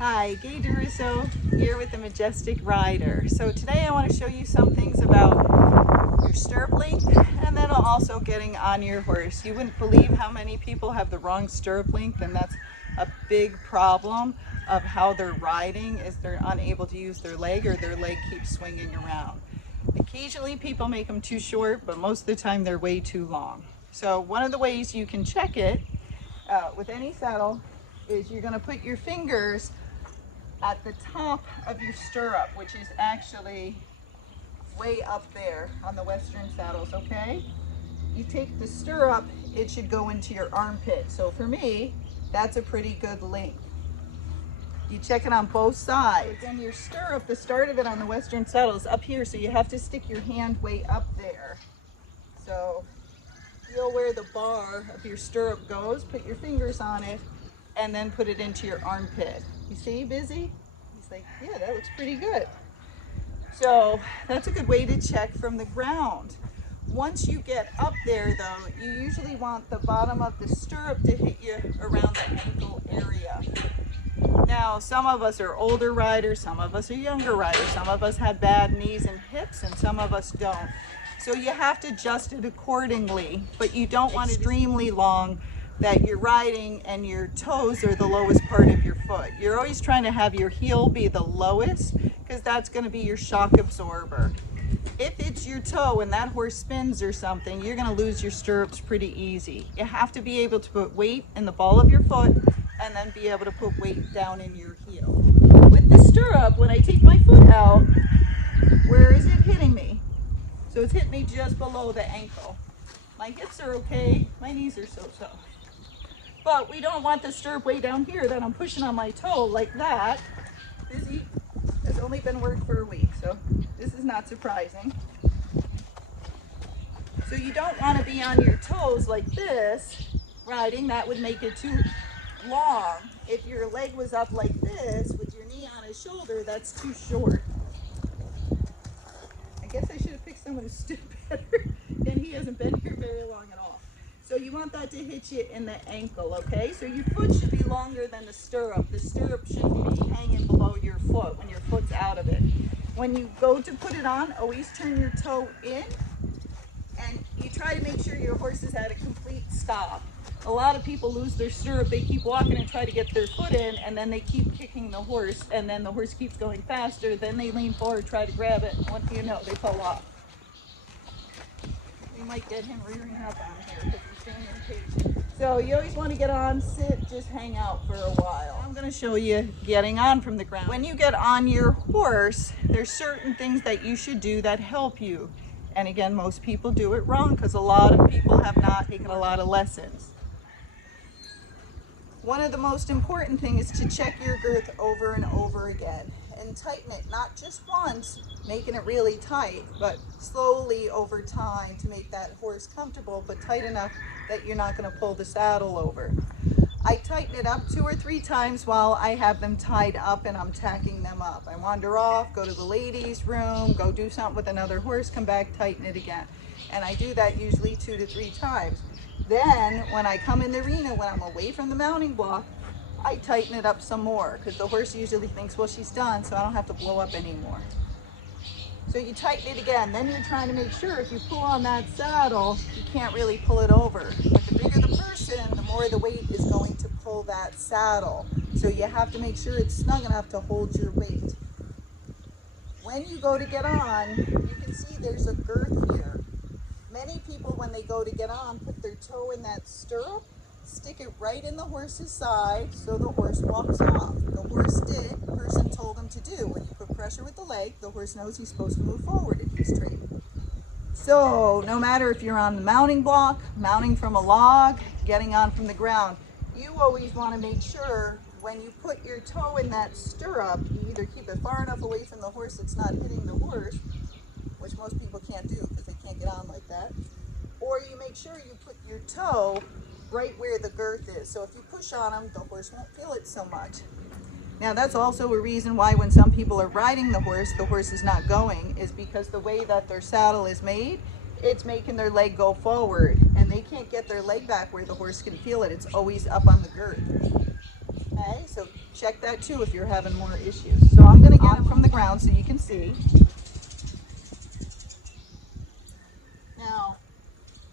Hi, Gaye DeRusso here with the Majestic rider. So today I want to show you some things about your stirrup length and then also getting on your horse. You wouldn't believe how many people have the wrong stirrup length, and that's a big problem of how they're riding is they're unable to use their leg or their leg keeps swinging around. Occasionally people make them too short, but most of the time they're way too long. So one of the ways you can check it with any saddle is you're going to put your fingers at the top of your stirrup, which is actually way up there on the Western saddles, okay? You take the stirrup, it should go into your armpit. So for me, that's a pretty good length. You check it on both sides. Then your stirrup, the start of it on the Western saddle is up here, so you have to stick your hand way up there. So feel where the bar of your stirrup goes, put your fingers on it, and then put it into your armpit. You see, busy? He's like, yeah, that looks pretty good. So that's a good way to check from the ground. Once you get up there though, you usually want the bottom of the stirrup to hit you around the ankle area. Now, some of us are older riders, some of us are younger riders, some of us have bad knees and hips, and some of us don't. So you have to adjust it accordingly, but you don't want it extremely long that you're riding and your toes are the lowest part of your foot. You're always trying to have your heel be the lowest because that's going to be your shock absorber. If it's your toe and that horse spins or something, you're going to lose your stirrups pretty easy. You have to be able to put weight in the ball of your foot and then be able to put weight down in your heel. With the stirrup, when I take my foot out, where is it hitting me? So it's hitting me just below the ankle. My hips are okay, my knees are so-so. But we don't want the stirrup way down here that I'm pushing on my toe like that. Busy has only been worked for a week, so this is not surprising. So you don't want to be on your toes like this, riding. That would make it too long. If your leg was up like this with your knee on his shoulder, that's too short. I guess I should have picked someone who stood better, and he hasn't been here very long at all. So you want that to hit you in the ankle, okay? So your foot should be longer than the stirrup. The stirrup shouldn't be hanging below your foot when your foot's out of it. When you go to put it on, always turn your toe in, and you try to make sure your horse is at a complete stop. A lot of people lose their stirrup. They keep walking and try to get their foot in, and then they keep kicking the horse, and then the horse keeps going faster. Then they lean forward, try to grab it, and what do you know? They fall off. We might get him rearing up on here because he's staying impatient. So you always want to get on, sit, just hang out for a while. I'm going to show you getting on from the ground. When you get on your horse, there's certain things that you should do that help you. And again, most people do it wrong because a lot of people have not taken a lot of lessons. One of the most important things is to check your girth over and over again and tighten it, not just once, making it really tight, but slowly over time to make that horse comfortable, but tight enough that you're not going to pull the saddle over. I tighten it up 2 or 3 times while I have them tied up and I'm tacking them up. I wander off, go to the ladies' room, go do something with another horse, come back, tighten it again. And I do that usually 2 to 3 times. Then when I come in the arena, when I'm away from the mounting block, I tighten it up some more because the horse usually thinks, well, she's done, so I don't have to blow up anymore. So you tighten it again. Then you're trying to make sure if you pull on that saddle, you can't really pull it over. But the bigger the person, the more the weight is going to pull that saddle. So you have to make sure it's snug enough to hold your weight. When you go to get on, you can see there's a girth here. Many people, when they go to get on, put their toe in that stirrup, stick it right in the horse's side so the horse walks off. The horse did, the person told him to do. When you put pressure with the leg, the horse knows he's supposed to move forward if he's trained. So no matter if you're on the mounting block, mounting from a log, getting on from the ground, you always want to make sure when you put your toe in that stirrup, you either keep it far enough away from the horse it's not hitting the horse, which most people can't do because they can't get on like that, or you make sure you put your toe right where the girth is. So if you push on them, the horse won't feel it so much. Now that's also a reason why when some people are riding the horse is not going, is because the way that their saddle is made, it's making their leg go forward and they can't get their leg back where the horse can feel it. It's always up on the girth. Okay, so check that too if you're having more issues. So I'm going to get him from the ground so you can see. Now,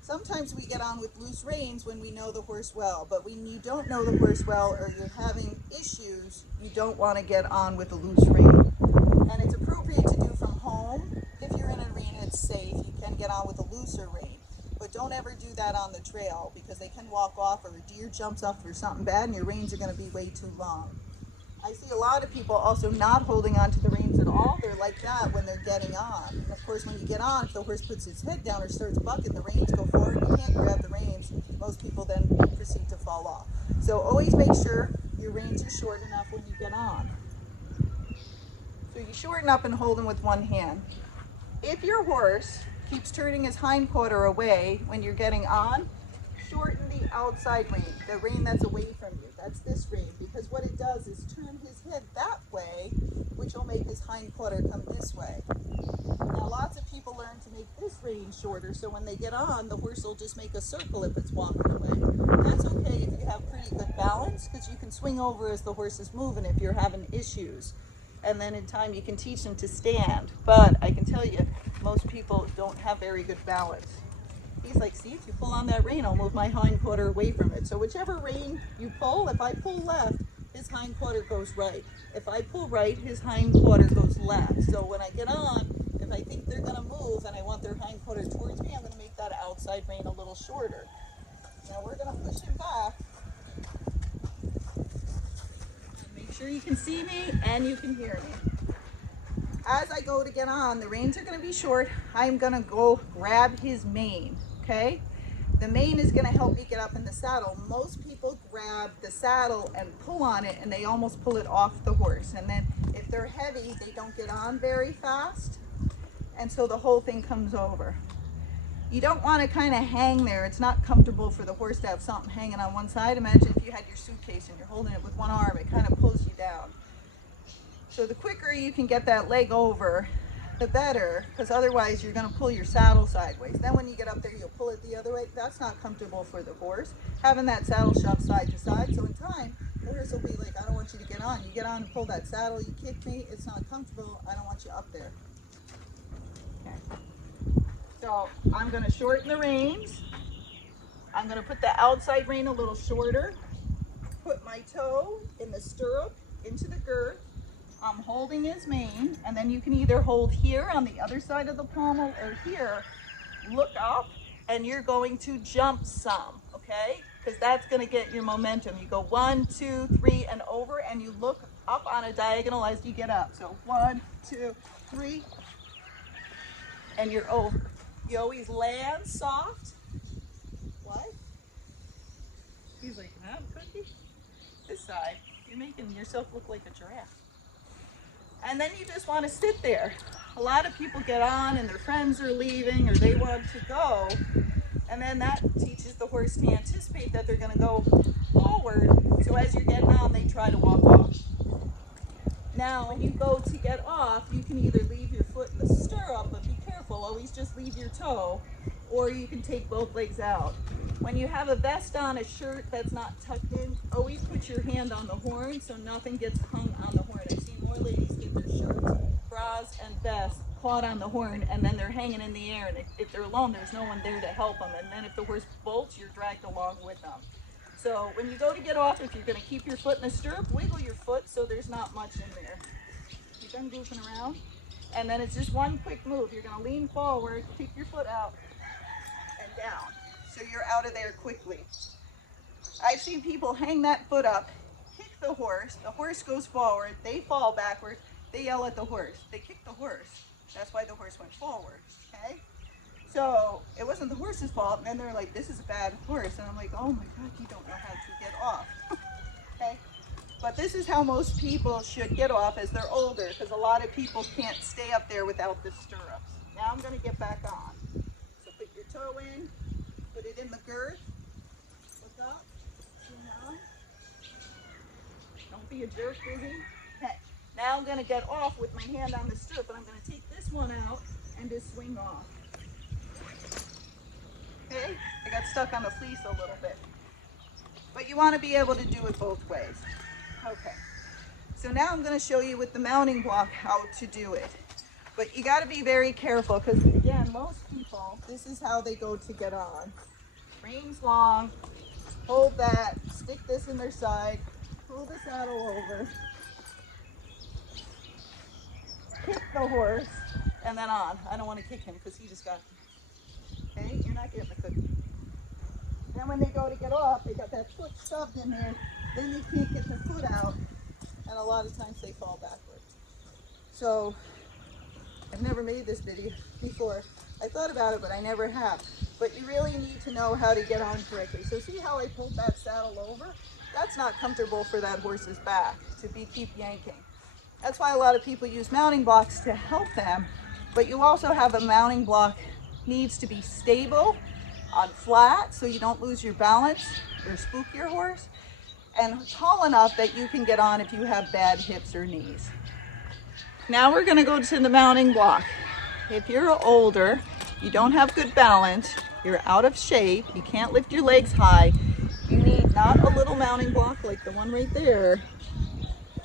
sometimes we get on with loose reins when we know the horse well, but when you don't know the horse well or you're having issues, you don't want to get on with a loose rein. And it's appropriate to do from home. If you're in an arena, it's safe. You can get on with a looser rein. But don't ever do that on the trail because they can walk off or a deer jumps off or something bad and your reins are going to be way too long. I see a lot of people also not holding on to the reins at all. They're like that when they're getting on. And of course, when you get on, if the horse puts his head down or starts bucking, the reins go forward. You can't grab the reins. Most people then proceed to fall off. So always make sure your reins are short enough when you get on. So you shorten up and hold them with one hand. If your horse keeps turning his hindquarter away when you're getting on, shorten the outside rein, the rein that's away from you. That's this rein, because what it does is turn his head that way, which will make his hindquarter come this way. Now, lots of people learn to make this rein shorter, so when they get on, the horse will just make a circle if it's walking away. That's okay if you have pretty good balance, because you can swing over as the horse is moving if you're having issues. And then in time you can teach them to stand. But I can tell you, most people don't have very good balance. He's like, see, if you pull on that rein, I'll move my hindquarter away from it. So whichever rein you pull, if I pull left, his hindquarter goes right. If I pull right, his hindquarter goes left. So when I get on, if I think they're gonna move and I want their hindquarter towards me, I'm gonna make that outside rein a little shorter. Now we're gonna push him back. Make sure you can see me and you can hear me. As I go to get on, the reins are going to be short. I'm going to go grab his mane, okay? The mane is going to help me get up in the saddle. Most people grab the saddle and pull on it and they almost pull it off the horse. And then if they're heavy, they don't get on very fast. And so the whole thing comes over. You don't want to kind of hang there. It's not comfortable for the horse to have something hanging on one side. Imagine if you had your suitcase and you're holding it with one arm, it kind of pulls you down. So the quicker you can get that leg over, the better, because otherwise you're going to pull your saddle sideways. Then when you get up there, you'll pull it the other way. That's not comfortable for the horse, having that saddle shoved side to side. So in time, the horse will be like, I don't want you to get on. You get on and pull that saddle, you kick me, it's not comfortable, I don't want you up there. Okay. So I'm going to shorten the reins. I'm going to put the outside rein a little shorter. Put my toe in the stirrup into the girth. I'm holding his mane, and then you can either hold here on the other side of the pommel or here. Look up, and you're going to jump some, okay? Because that's going to get your momentum. You go 1, 2, 3, and over, and you look up on a diagonal as you get up. So 1, 2, 3, and you're over. You always land soft. What? He's like, huh, Cookie? This side. You're making yourself look like a giraffe. And then you just want to sit there. A lot of people get on and their friends are leaving or they want to go. And then that teaches the horse to anticipate that they're going to go forward. So as you're getting on, they try to walk off. Now, when you go to get off, you can either leave your foot in the stirrup, but be careful, always just leave your toe, or you can take both legs out. When you have a vest on, a shirt that's not tucked in, always put your hand on the horn so nothing gets hung on the horn. I've seen more ladies get their shirts, bras, and vests caught on the horn, and then they're hanging in the air, and if they're alone, there's no one there to help them, and then if the horse bolts, you're dragged along with them. So when you go to get off, if you're going to keep your foot in the stirrup, wiggle your foot so there's not much in there. You're done goofing around. And then it's just one quick move. You're going to lean forward, kick your foot out, and down. So you're out of there quickly. I've seen people hang that foot up, kick the horse goes forward, they fall backward, they yell at the horse. They kick the horse. That's why the horse went forward, okay? So it wasn't the horse's fault, and then they're like, this is a bad horse. And I'm like, oh my God, you don't know how to get off. Okay? But this is how most people should get off as they're older, because a lot of people can't stay up there without the stirrups. Now I'm going to get back on. So put your toe in, put it in the girth, look up, swing on. Don't be a jerk, Izzy. Okay. Now I'm going to get off with my hand on the stirrup, and I'm going to take this one out and just swing off. Okay, I got stuck on the fleece a little bit. But you want to be able to do it both ways. Okay, so now I'm going to show you with the mounting block how to do it. But you got to be very careful because, again, most people, this is how they go to get on. Reins long, hold that, stick this in their side, pull the saddle over, kick the horse, and then on. I don't want to kick him because he just got, okay? You're not getting the cookie. Then when they go to get off, they got that foot shoved in there, then they can't get their foot out, and a lot of times they fall backwards. So, I've never made this video before. I thought about it, but I never have. But you really need to know how to get on correctly. So see how I pulled that saddle over? That's not comfortable for that horse's back to keep yanking. That's why a lot of people use mounting blocks to help them. But you also have a mounting block needs to be stable on flat so you don't lose your balance or spook your horse, and tall enough that you can get on if you have bad hips or knees. Now we're going to go to the mounting block. If you're older, you don't have good balance, you're out of shape, you can't lift your legs high, you need not a little mounting block like the one right there.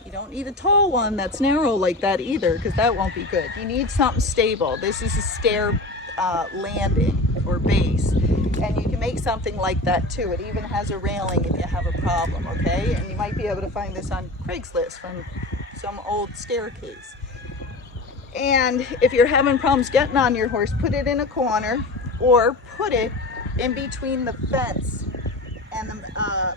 You don't need a tall one that's narrow like that either, because that won't be good. You need something stable. This is a stair landing or base, and you can make something like that too. It even has a railing if you have a problem, okay? And you might be able to find this on Craigslist from some old staircase. And if you're having problems getting on your horse, put it in a corner or put it in between the fence and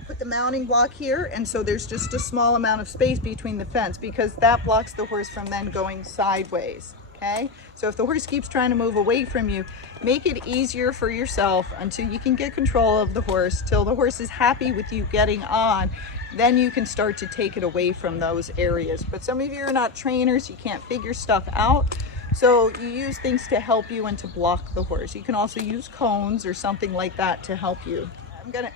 put the mounting block here, and so there's just a small amount of space between the fence because that blocks the horse from then going sideways, okay? So if the horse keeps trying to move away from you, make it easier for yourself until you can get control of the horse, till the horse is happy with you getting on. Then you can start to take it away from those areas. But some of you are not trainers, you can't figure stuff out. So you use things to help you and to block the horse. You can also use cones or something like that to help you.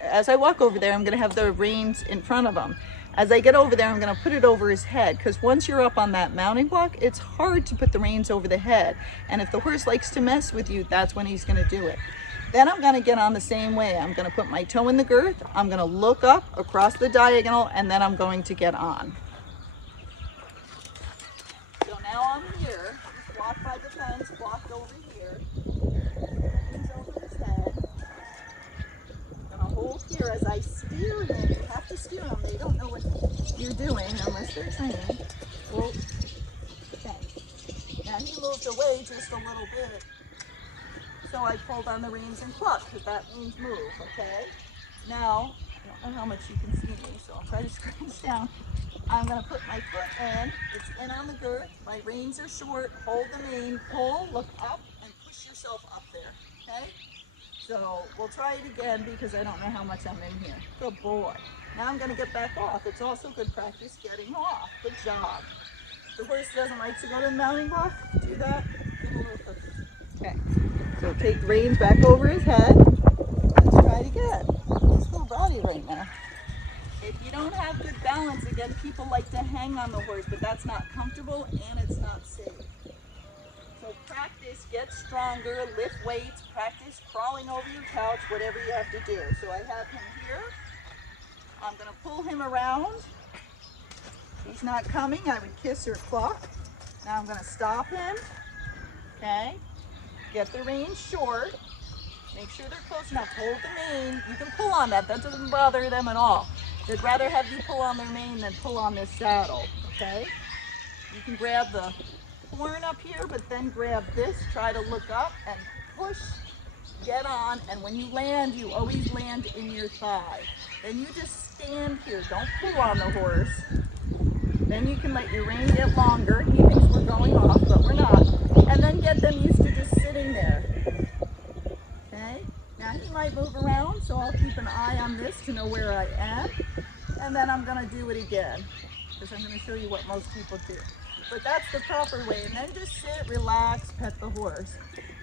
As I walk over there, I'm gonna have the reins in front of him. As I get over there, I'm gonna put it over his head, because once you're up on that mounting block, it's hard to put the reins over the head. And if the horse likes to mess with you, that's when he's gonna do it. Then I'm going to get on the same way. I'm going to put my toe in the girth, I'm going to look up across the diagonal, and then I'm going to get on. So now I'm here, just blocked by the fence, blocked over here. Hands over his head. I'm going to hold here as I steer him. You have to steer them. They don't know what you're doing unless they're trained. Well, okay. Now he moved away just a little bit. So I pulled on the reins and clucked, because that means move, okay? Now, I don't know how much you can see me, so I'll try to scrunch down. I'm going to put my foot in. It's in on the girth. My reins are short. Hold the mane, pull, look up, and push yourself up there, okay? So we'll try it again because I don't know how much I'm in here. Good boy. Now I'm going to get back off. It's also good practice getting off. Good job. The horse doesn't like to go to the mounting block. Do that. Give a little cookie. Okay. So take the reins back over his head. Let's try it again. He's full body right now. If you don't have good balance, again, people like to hang on the horse, but that's not comfortable and it's not safe. So practice, get stronger, lift weights, practice crawling over your couch, whatever you have to do. So I have him here. I'm going to pull him around. He's not coming. I would kiss or cluck. Now I'm going to stop him. Okay. Get the reins short. Make sure they're close enough. Hold the mane. You can pull on that. That doesn't bother them at all. They'd rather have you pull on their mane than pull on this saddle. Okay? You can grab the horn up here, but then grab this. Try to look up and push. Get on. And when you land, you always land in your thigh. Then you just stand here. Don't pull on the horse. Then you can let your rein get longer. He thinks we're going off, but we're not. And then get them used to just sitting there. Okay? Now he might move around, so I'll keep an eye on this to know where I am. And then I'm going to do it again, because I'm going to show you what most people do. But that's the proper way. And then just sit, relax, pet the horse.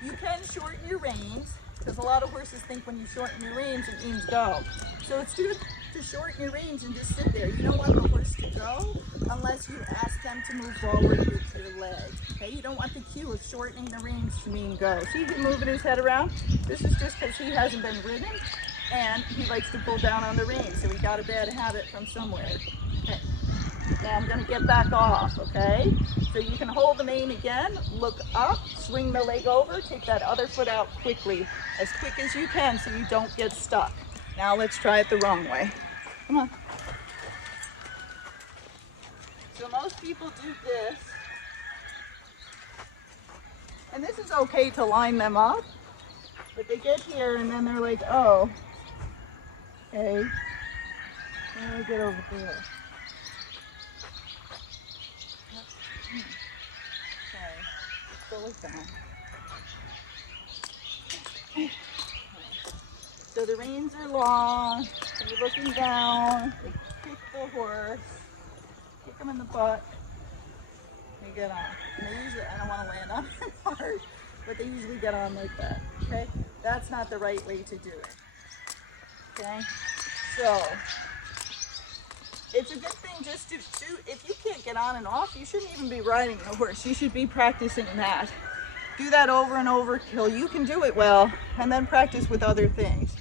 You can shorten your reins, because a lot of horses think when you shorten your reins, it means go. So it's good to shorten your reins and just sit there. You don't want the horse to go unless you ask them to move forward with your leg. Okay, you don't want the cue of shortening the reins to mean go. See him moving his head around? This is just because he hasn't been ridden and he likes to pull down on the reins, so he got a bad habit from somewhere. Okay, Okay, I'm gonna get back off, okay? So you can hold the mane again, look up, swing the leg over, take that other foot out quickly, as quick as you can so you don't get stuck. Now let's try it the wrong way. Come on. So most people do this, and this is okay to line them up, but they get here and then they're like, oh, okay, let me get over here. Okay, go like that. So the reins are long, and you're looking down, they kick the horse, kick them in the butt, they get on. And they usually, I don't want to land on them hard, but they usually get on like that, okay? That's not the right way to do it, okay? So, it's a good thing just to do, if you can't get on and off, you shouldn't even be riding the horse. You should be practicing that. Do that over and over till you can do it well, and then practice with other things.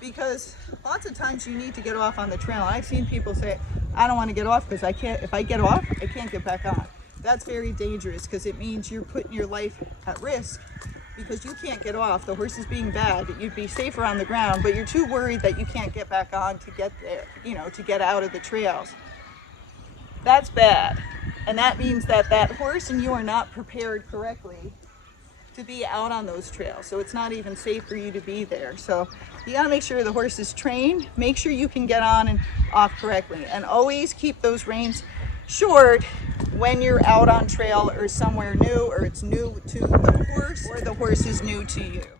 Because lots of times you need to get off on the trail. I've seen people say, I don't want to get off because I can't, if I get off, I can't get back on. That's very dangerous because it means you're putting your life at risk because you can't get off. The horse is being bad. You'd be safer on the ground, but you're too worried that you can't get back on to get there, you know, to get out of the trails. That's bad. And that means that that horse and you are not prepared correctly to be out on those trails. So it's not even safe for you to be there. So you gotta make sure the horse is trained, make sure you can get on and off correctly, and always keep those reins short when you're out on trail or somewhere new, or it's new to the horse or the horse is new to you.